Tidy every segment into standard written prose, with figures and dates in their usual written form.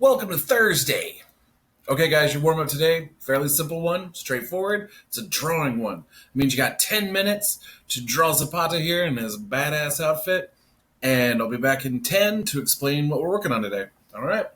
Welcome to Thursday. Okay, guys, your warm up today, fairly simple one, straightforward. It's a drawing one. It means you got 10 minutes to draw Zapata here in his badass outfit. And I'll be back in 10 to explain what we're working on today. All right.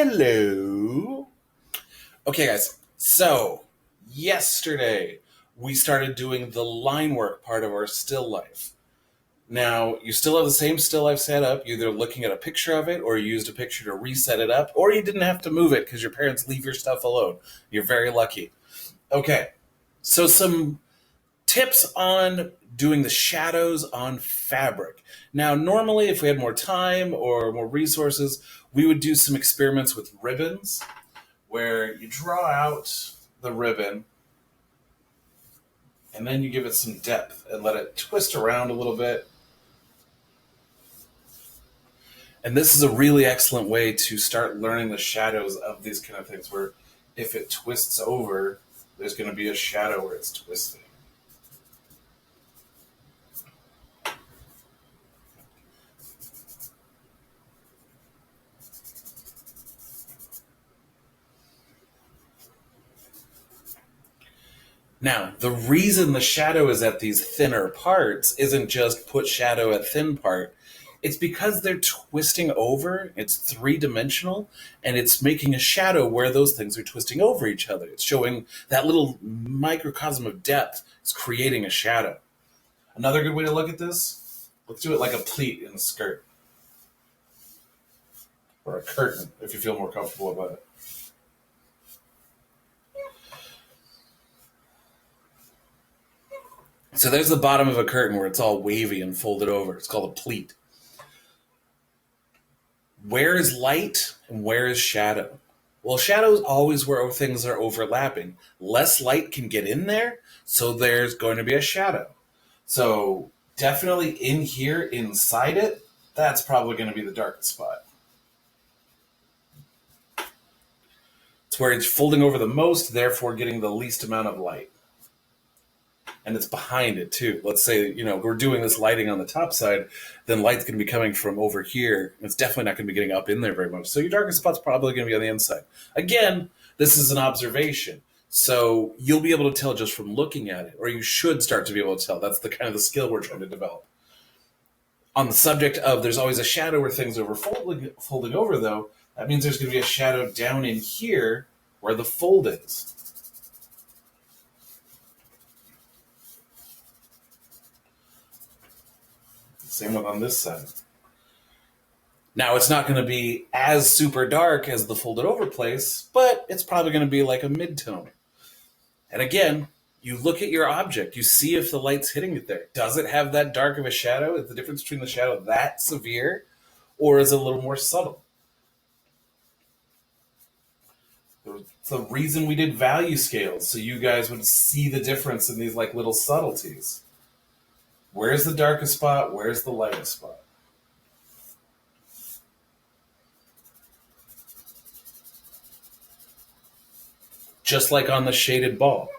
Hello. Okay, guys. So, yesterday we started doing the line work part of our still life. Now, you still have the same still life set up. You're either looking at a picture of it, or you used a picture to reset it up, or you didn't have to move it because your parents leave your stuff alone. You're very lucky. Okay, so some tips on doing the shadows on fabric. Now, normally, if we had more time or more resources, we would do some experiments with ribbons where you draw out the ribbon and then you give it some depth and let it twist around a little bit. And this is a really excellent way to start learning the shadows of these kind of things, where if it twists over, there's going to be a shadow where it's twisting. Now, the reason the shadow is at these thinner parts isn't just put shadow at thin part. It's because they're twisting over. It's three-dimensional, and it's making a shadow where those things are twisting over each other. It's showing that little microcosm of depth. It's creating a shadow. Another good way to look at this, let's do it like a pleat in a skirt. Or a curtain, if you feel more comfortable about it. So there's the bottom of a curtain where it's all wavy and folded over. It's called a pleat. Where is light and where is shadow? Well, shadow is always where things are overlapping. Less light can get in there, so there's going to be a shadow. So definitely in here, inside it, that's probably going to be the darkest spot. It's where it's folding over the most, therefore getting the least amount of light. And it's behind it too. Let's say, we're doing this lighting on the top side, then light's going to be coming from over here. It's definitely not going to be getting up in there very much. So your darkest spot's probably going to be on the inside. Again, this is an observation. So you'll be able to tell just from looking at it, or you should start to be able to tell. That's the kind of the skill we're trying to develop. On the subject of there's always a shadow where things are folding over, though, that means there's going to be a shadow down in here where the fold is. Same one on this side. Now, it's not going to be as super dark as the folded over place, but it's probably going to be like a mid-tone. And again, you look at your object, you see if the light's hitting it there. Does it have that dark of a shadow? Is the difference between the shadow that severe, or is it a little more subtle? It's the reason we did value scales, so you guys would see the difference in these like little subtleties. Where's the darkest spot? Where's the lightest spot? Just like on the shaded ball.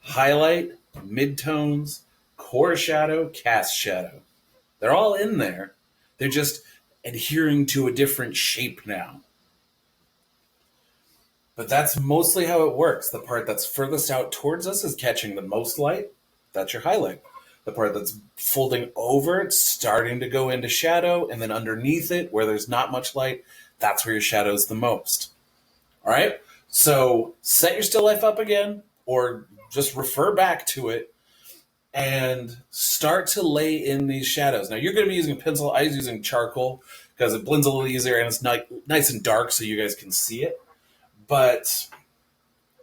Highlight, midtones, core shadow, cast shadow. They're all in there. They're just adhering to a different shape now. But that's mostly how it works. The part that's furthest out towards us is catching the most light. That's your highlight. The part that's folding over, it's starting to go into shadow, and then underneath it, where there's not much light, that's where your shadow is the most. All right? So set your still life up again, or just refer back to it, and start to lay in these shadows. Now, you're going to be using a pencil. I was using charcoal because it blends a little easier, and it's nice and dark so you guys can see it. But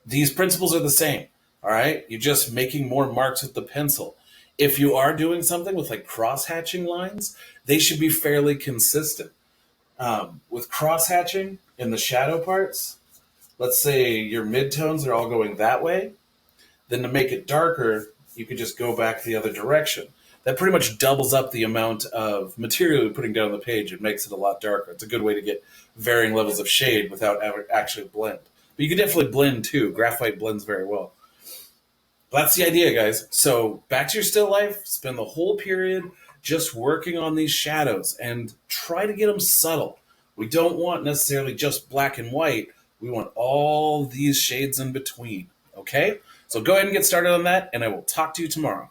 these principles are the same. All right? You're just making more marks with the pencil. If you are doing something with like cross-hatching lines, they should be fairly consistent. With cross-hatching in the shadow parts, let's say your midtones are all going that way, then to make it darker, you could just go back the other direction. That pretty much doubles up the amount of material you're putting down on the page. It makes it a lot darker. It's a good way to get varying levels of shade without actually blend. But you can definitely blend too. Graphite blends very well. That's the idea, guys. So back to your still life, spend the whole period just working on these shadows and try to get them subtle. We don't want necessarily just black and white. We want all these shades in between, okay? So go ahead and get started on that, and I will talk to you tomorrow.